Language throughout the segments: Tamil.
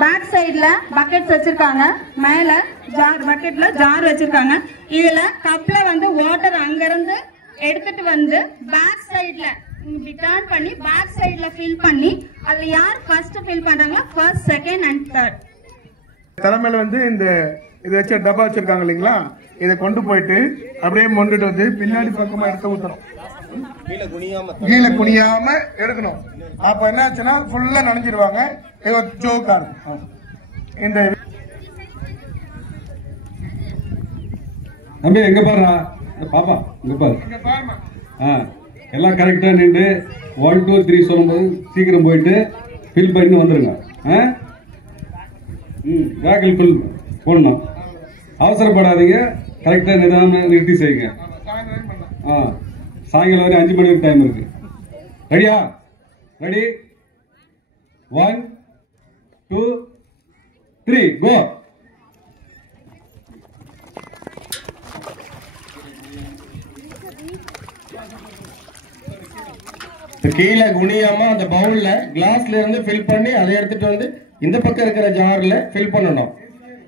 பேக் சைடுல பக்கெட்ஸ் வச்சிருக்காங்க. மேல ஜார் பக்கெட்ல ஜார் வச்சிருக்காங்க. இதுல கப்ல வந்து வாட்டர் அங்க இருந்து எடுத்துட்டு வந்து பேக் சைடுல இப்படி டர்ன் பண்ணி பேக் சைடுல ஃபில் பண்ணி அதுல யார் ஃபர்ஸ்ட் ஃபில் பண்றாங்களோ ஃபர்ஸ்ட், செகண்ட் அண்ட் தேர்ட். தலைமையில வந்து இந்த இதை வச்சு டப்பா வச்சிருக்காங்க இல்லைங்களா, இதை கொண்டு போயிட்டு அப்படியே மொண்டுட்டு வந்து பின்னாடி பக்கமா எடுத்து ஊத்தணும். கீழே குனியாம எடுக்கணும். அப்ப என்ன ஆச்சுன்னா ஃபுல்லா நனைஞ்சிருவாங்க. ஜோக்கா இருக்கும். இந்த தம்பி எங்க பாருடா பாப்பா, இங்க பாரு. எல்லாம் கரெக்டா நின்று 1 2 3 சொல்லும்போது சீக்கிரம் போயிட்டு ஃபில் பண்ணி வந்துருங்க. வேக்கல் ஃபில் போடணும். அவசரப்படாதீங்க, கரெக்டா நிதான நிறுத்தி செய்யுங்க. சாயங்காலம் வரை 5 மணி வரைக்கும் டைம் இருக்கு. ரெடியா? ரெடி 1 2 3 கோ. கீழே குனியாம அந்த பவுல்ல கிளாஸ்ல இருந்து ஃபில் பண்ணி அதை எடுத்துட்டு வந்து இந்த பக்கம் இருக்கிற ஜார்ல ஃபில் பண்ணணும்.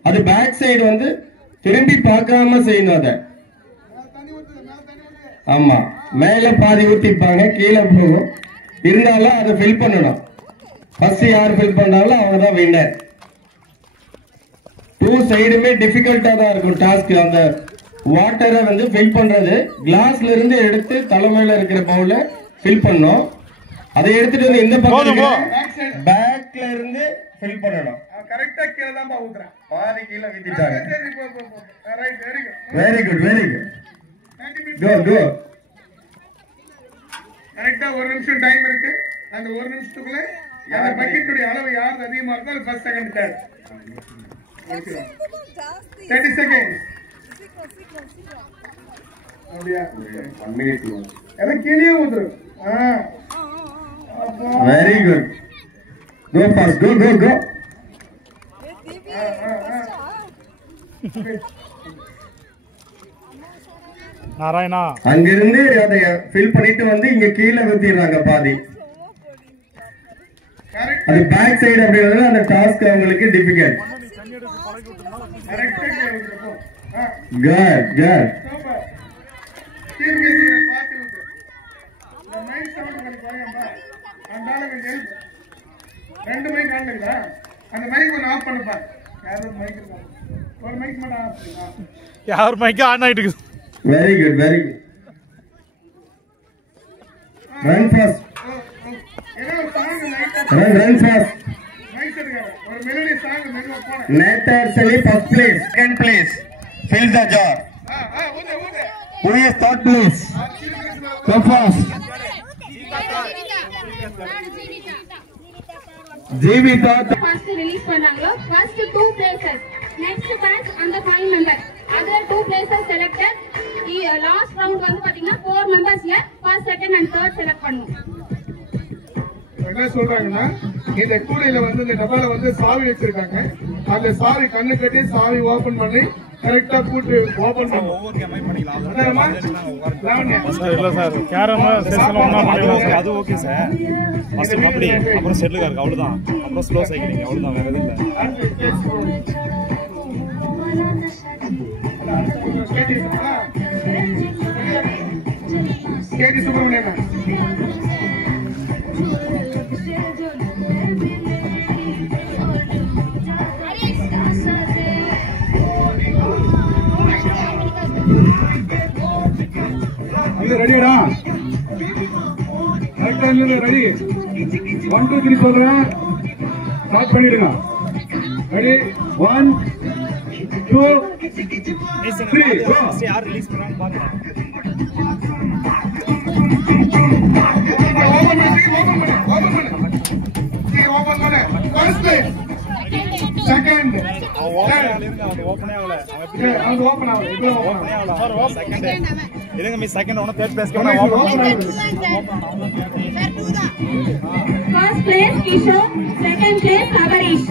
அது பேக் சைடு வந்து திரும்பி பார்க்காம செய்யணும். அத ஆமா, மேல பாதி ஊத்திப்பாங்க, கீழே போகும். இருந்தாலும் அதை ஃபில் பண்ணணும். ஃபர்ஸ்ட் யார் ஃபில் பண்ணாலும் அவங்க தான் வின்னர். 2 சைடுமே டிஃபிகல்ட்டா தான் இருக்கும் டாஸ்க். அந்த வாட்டரை வந்து ஃபில் பண்றது கிளாஸ்ல இருந்து எடுத்து தலைமையில இருக்கிற பவுல ஃபில் பண்ணோம். அதை எடுத்துட்டு வந்து இந்த பக்கம் பேக்ல இருந்து ஃபில் பண்ணணும். கரெக்டா கீழே தான் ஊத்துறேன். பாதி கீழே வித்திட்டாங்க. Very good, very good. Go go. கரெக்டா 1 நிமிஷம் டைம் இருக்கு. அந்த 1 நிமிஷத்துக்குள்ள அந்த பக்கெட்டுடைய அளவு யார் அதிகமா இருக்கோ அது ஃபர்ஸ்ட், செகண்ட், தேர்ட். 30 செகண்ட்ஸ். அப்படியே 1 மினிட். எல்லாம் கீழே ஊத்துறோம். Very good. Go fast, go go go. Narayana அங்கிருந்து அதை ஃபில் பண்ணிட்டு வந்து இங்க கீழே ஊத்திடுறாங்க பாதி. அது பேக் சைடு அப்படிங்கிறது அந்த டாஸ்க் அவங்களுக்கு டிஃபிகல்ட். Good good. ரெண்டு மைக் ஆன்லைங்களா? அந்த மைக் ஒன்று ஆஃப் பண்ணுப்பா. யாரும் மைக் இருக்கா? ஒரு மைக் மட்டும் ஆஃப் பண்ணுங்க. யார் மைக் ஆன் ஆயிட்டு இருக்கு. Very good, very good. Run fast. Run fast. ஒரு மெலடி சாங் மெதுவா போங்க. நேத்தர்சலி first place, second place. Fill the jar. Who is third place? Go fast. Jeevita. First release பண்ணாங்களோ first 2 places. Next batch அந்த 5 members. Other 2 places selected. Last round வந்து பாத்தீங்கன்னா 4 membersல first, second and third select பண்ணனும். என்ன சொல்றாங்கன்னா இந்த கூடையில வந்து இந்த டப்பால வந்து சாவி வச்சிருக்காங்க. அந்த சாவி கண்ணு கட்டி சாவி ஓபன் பண்ணி கரெக்டா போட்டு ஓபன் பண்ணனும். ஒவ்வொரு கேமை பண்ணிக்கலாம். சார் இல்ல சார், கேரமா செஷன்ல ஒண்ணா பண்ணிடலாம் சார். அது ஓகே சார். ஃபர்ஸ்ட் கபடி, அப்புறம் ஷட்டில் கார்க், அவ்வளவுதான். அப்புறம் ஸ்லோ சைக்கிளிங், அவ்வளவுதான், வேற எதுவும் இல்ல. கேடி சுப்ரமணியன் இது ரெடியாடா? கரெக்டா இல்ல? ரெடி 1 2 3 சொல்றேன். ஸ்டார்ட் பண்ணிடுங்க. ரெடி 1 2 3 கோ. யார் ரிலீஸ் பண்ணான்னு பாக்கலாம். ஓபன் பண்ணு. ஃபர்ஸ்ட் பிளேஸ், செகண்ட், ஓபனே ஆகல. அது ஓபன் ஆகல. இது ஓபன் ஆகல. செகண்ட் இதுங்க மிஸ் செகண்ட் ஒன்னு தேர்ட் பிளேஸ்க்கு ஓபன் ஆகல. First place Kishore, second place Abarish.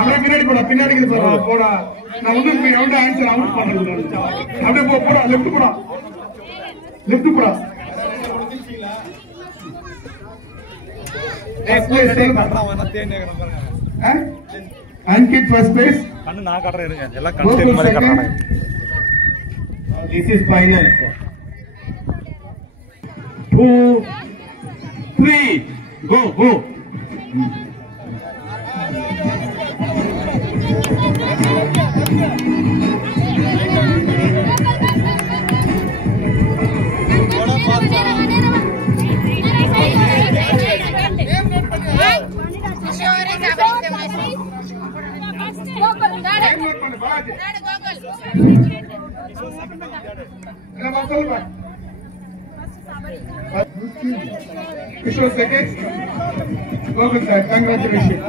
அப்படியே பின்னாடி போடா. நான் உங்களுக்கு எவ்வளவு ஆன்சர் அவுட் பண்றது. அப்படியே போடா. லெஃப்ட் போடா. Ankit first place. கண்ணு நான் காட்டுறேன் இருங்க. எல்லாம் கண்ணு தெரியும் மாதிரி காட்டுறாங்க. This is final. 2, 3, go. Kishore second. Congratulations.